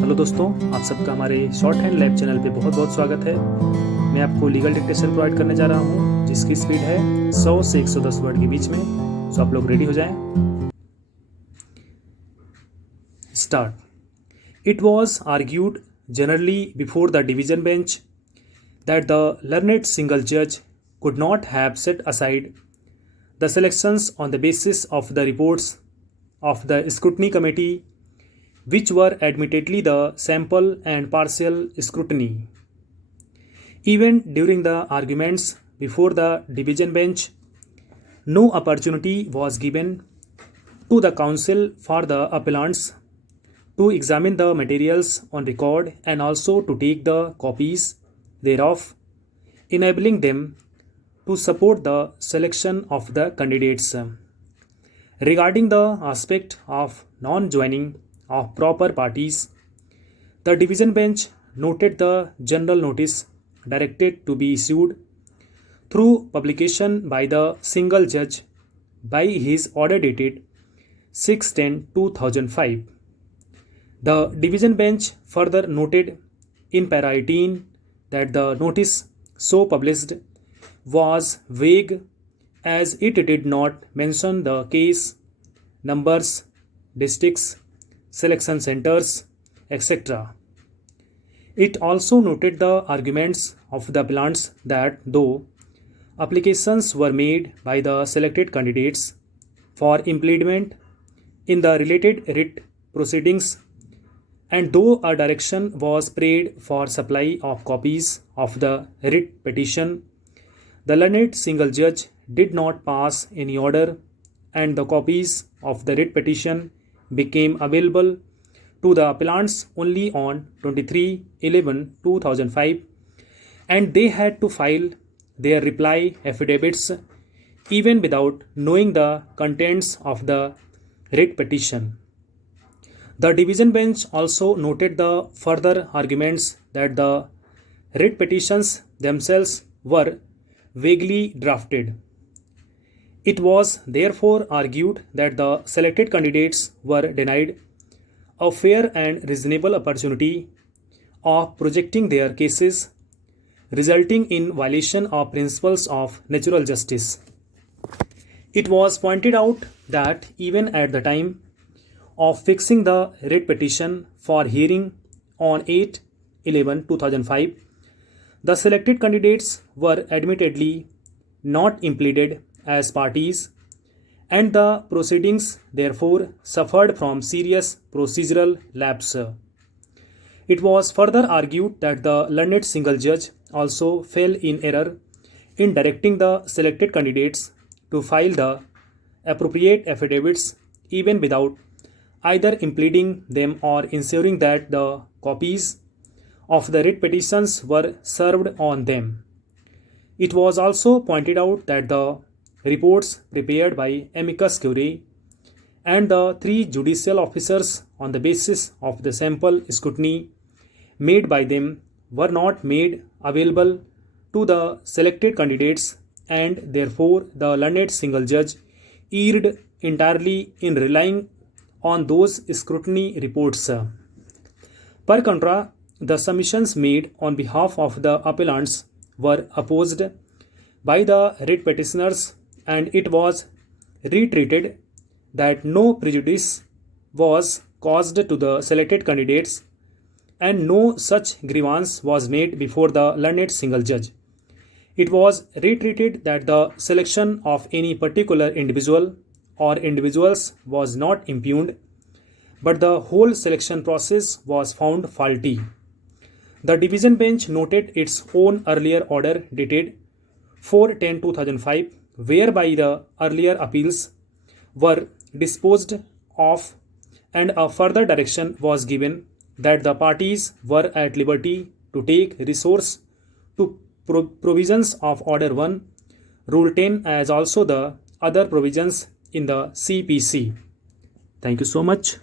Hello दोस्तों, आप सबका हमारे शॉर्ट हैंड लैब चैनल पे बहुत बहुत स्वागत है। मैं आपको लीगल डिक्टेशन प्रोवाइड करने जा रहा हूँ जिसकी स्पीड है 100 से 110 वर्ड के बीच में। सो आप लोग रेडी हो जाएं। Start. It was argued generally before the division bench that the learned single judge could not have set aside the selections on the basis of the reports of the scrutiny committee, which were admittedly the sample and partial scrutiny. Even during the arguments before the division bench, no opportunity was given to the counsel for the appellants to examine the materials on record and also to take the copies thereof, enabling them to support the selection of the candidates. Regarding the aspect of non-joining of proper parties, the division bench noted the general notice directed to be issued through publication by the single judge by his order dated 6/10/2005. The division bench further noted in para 18 that the notice so published was vague as it did not mention the case, numbers, districts, selection centers, etc. It also noted the arguments of the appellants that though applications were made by the selected candidates for implement in the related writ proceedings, and though a direction was prayed for supply of copies of the writ petition, the learned single judge did not pass any order, and the copies of the writ petition became available to the appellants only on 23/11/2005, and they had to file their reply affidavits even without knowing the contents of the writ petition. The division bench also noted the further arguments that the writ petitions themselves were vaguely drafted. It was therefore argued that the selected candidates were denied a fair and reasonable opportunity of projecting their cases, resulting in violation of principles of natural justice. It was pointed out that even at the time of fixing the writ petition for hearing on 8/11/2005, the selected candidates were admittedly not impleaded as parties, and the proceedings therefore suffered from serious procedural lapse. It was further argued that the learned single judge also fell in error in directing the selected candidates to file the appropriate affidavits even without either impleading them or ensuring that the copies of the writ petitions were served on them. It was also pointed out that the reports prepared by amicus curiae and the 3 judicial officers on the basis of the sample scrutiny made by them were not made available to the selected candidates, and therefore the learned single judge erred entirely in relying on those scrutiny reports. Per contra, the submissions made on behalf of the appellants were opposed by the writ petitioners, and it was retreated that no prejudice was caused to the selected candidates, and no such grievance was made before the learned single judge. It was retreated that the selection of any particular individual or individuals was not impugned, but the whole selection process was found faulty. The division bench noted its own earlier order dated 4/10/2005, whereby the earlier appeals were disposed of, and a further direction was given that the parties were at liberty to take resource to provisions of Order 1, Rule 10, as also the other provisions in the CPC. Thank you so much.